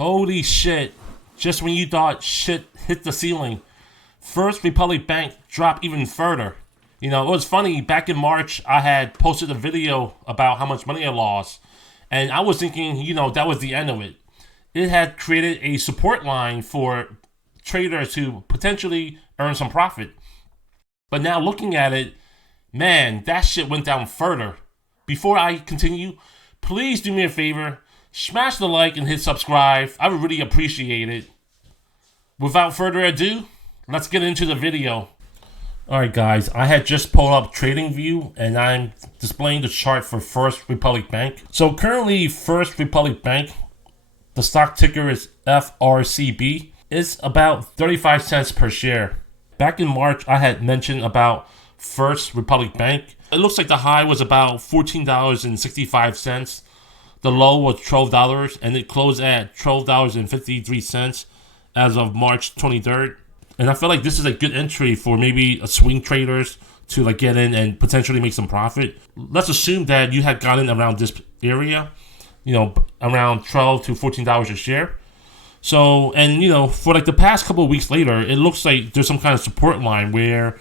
Holy shit. Just when you thought shit hit the ceiling, First Republic Bank dropped even further. You know, it was funny, back in March, I had posted a video about how much money I lost. And I was thinking, you know, that was the end of it. It had created a support line for traders to potentially earn some profit. But now looking at it, man, that shit went down further. Before I continue, please do me a favor, smash the like and hit subscribe. I would really appreciate it. Without further ado, let's get into the video. Alright guys, I had just pulled up TradingView and I'm displaying the chart for First Republic Bank. So currently First Republic Bank, the stock ticker is FRCB. It's about 35 cents per share. Back in March, I had mentioned about First Republic Bank. It looks like the high was about $14.65. The low was $12 and it closed at $12.53 as of March 23rd. And I feel like this is a good entry for maybe a swing traders to like get in and potentially make some profit. Let's assume that you had gotten around this area, you know, around $12 to $14 a share. So, and you know, for like the past couple of weeks later, it looks like there's some kind of support line where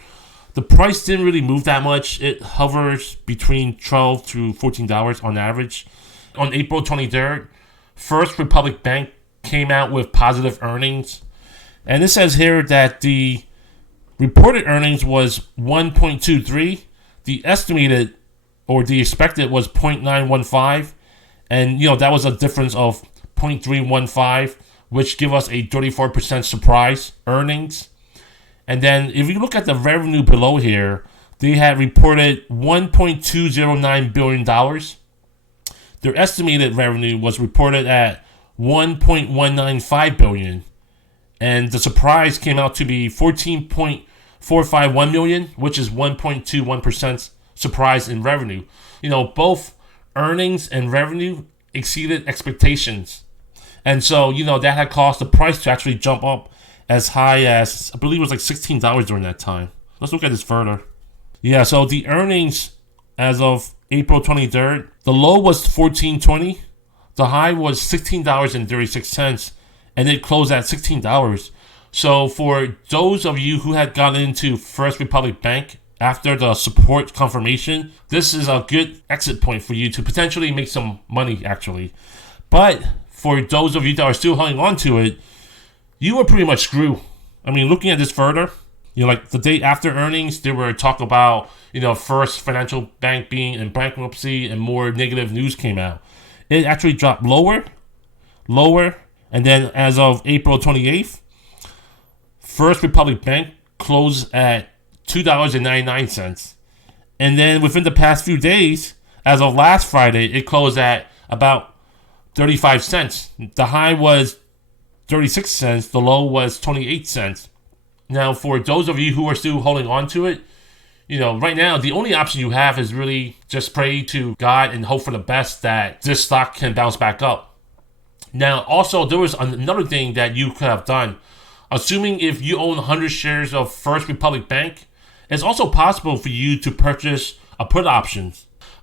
the price didn't really move that much. It hovers between $12 to $14 on average. On April 23rd, First Republic Bank came out with positive earnings. And it says here that the reported earnings was 1.23. The estimated or the expected was 0.915. And, you know, that was a difference of 0.315, which give us a 34% surprise earnings. And then if you look at the revenue below here, they had reported $1.209 billion. Their estimated revenue was reported at $1.195 billion. And the surprise came out to be $14.451 million, which is 1.21% surprise in revenue. You know, both earnings and revenue exceeded expectations. And so, you know, that had caused the price to actually jump up as high as, I believe it was like $16 during that time. Let's look at this further. Yeah, so the earnings as of April 23rd, the low was $14.20. The high was $16.36. And it closed at $16. So for those of you who had gotten into First Republic Bank after the support confirmation, this is a good exit point for you to potentially make some money actually. But for those of you that are still holding on to it, you were pretty much screwed. I mean, looking at this further, you know, like the day after earnings, there were talk about, you know, First Financial Bank being in bankruptcy and more negative news came out. It actually dropped lower, and then as of April 28th, First Republic Bank closed at $2.99. And then within the past few days, as of last Friday, it closed at about 35 cents. The high was 36 cents. The low was 28 cents. Now, for those of you who are still holding on to it, you know, right now, the only option you have is really just pray to God and hope for the best that this stock can bounce back up. Now, also, there was another thing that you could have done. Assuming if you own 100 shares of First Republic Bank, it's also possible for you to purchase a put option.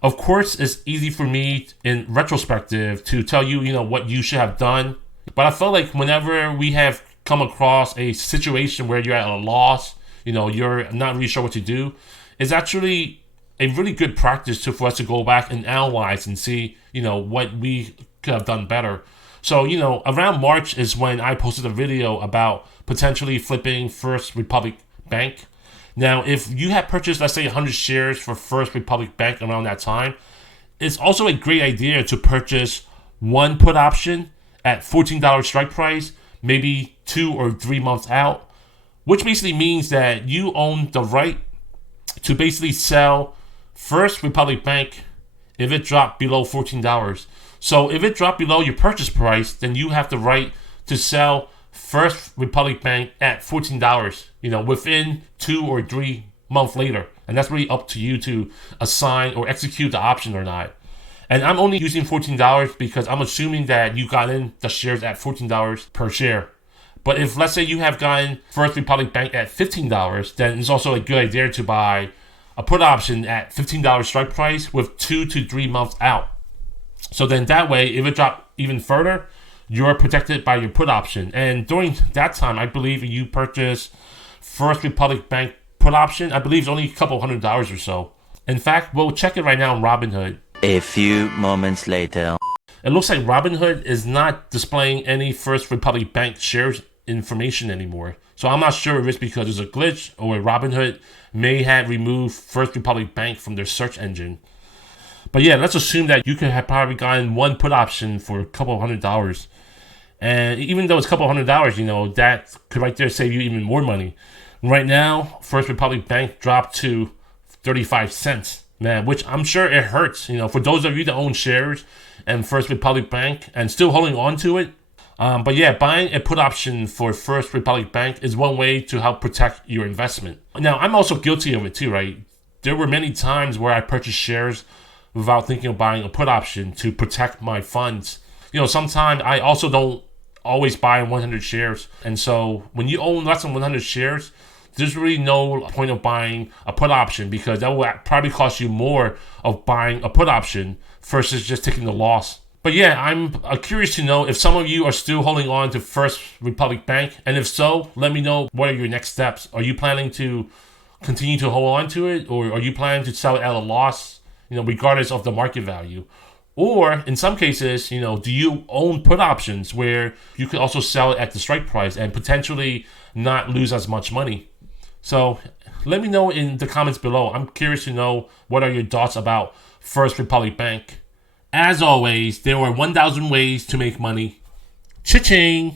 Of course, it's easy for me in retrospective to tell you, you know, what you should have done. But I felt like whenever we have come across a situation where you're at a loss, you know, you're not really sure what to do, it's actually a really good practice for us to go back and analyze and see, you know, what we could have done better. So, you know, around March is when I posted a video about potentially flipping First Republic Bank. Now, if you had purchased, let's say, 100 shares for First Republic Bank around that time, it's also a great idea to purchase one put option at $14 strike price, maybe 2 or 3 months out, which basically means that you own the right to basically sell First Republic Bank if it dropped below $14. So if it dropped below your purchase price, then you have the right to sell First Republic Bank at $14, you know, within 2 or 3 months later. And that's really up to you to assign or execute the option or not. And I'm only using $14 because I'm assuming that you got in the shares at $14 per share. But if, let's say, you have gotten First Republic Bank at $15, then it's also a good idea to buy a put option at $15 strike price with 2 to 3 months out. So then that way, if it dropped even further, you're protected by your put option. And during that time, I believe you purchased First Republic Bank put option, I believe it's only a couple $100 or so. In fact, we'll check it right now on Robinhood. A few moments later. It looks like Robinhood is not displaying any First Republic Bank shares information anymore. So I'm not sure if it's because there's a glitch or Robinhood may have removed First Republic Bank from their search engine. But yeah, let's assume that you could have probably gotten one put option for a couple $100. And even though it's a couple $100, that could right there save you even more money. Right now, First Republic Bank dropped to 35 cents. Man, which I'm sure it hurts, for those of you that own shares and First Republic Bank and still holding on to it. But yeah, buying a put option for First Republic Bank is one way to help protect your investment. Now, I'm also guilty of it too, right? There were many times where I purchased shares without thinking of buying a put option to protect my funds. Sometimes I also don't always buy 100 shares. And so when you own less than 100 shares, there's really no point of buying a put option because that will probably cost you more of buying a put option versus just taking the loss. But yeah, I'm curious to know if some of you are still holding on to First Republic Bank. And if so, let me know what are your next steps. Are you planning to continue to hold on to it? Or are you planning to sell it at a loss, regardless of the market value? Or in some cases, do you own put options where you could also sell it at the strike price and potentially not lose as much money? So let me know in the comments below. I'm curious to know what are your thoughts about First Republic Bank. As always, there are 1,000 ways to make money. Cha-ching!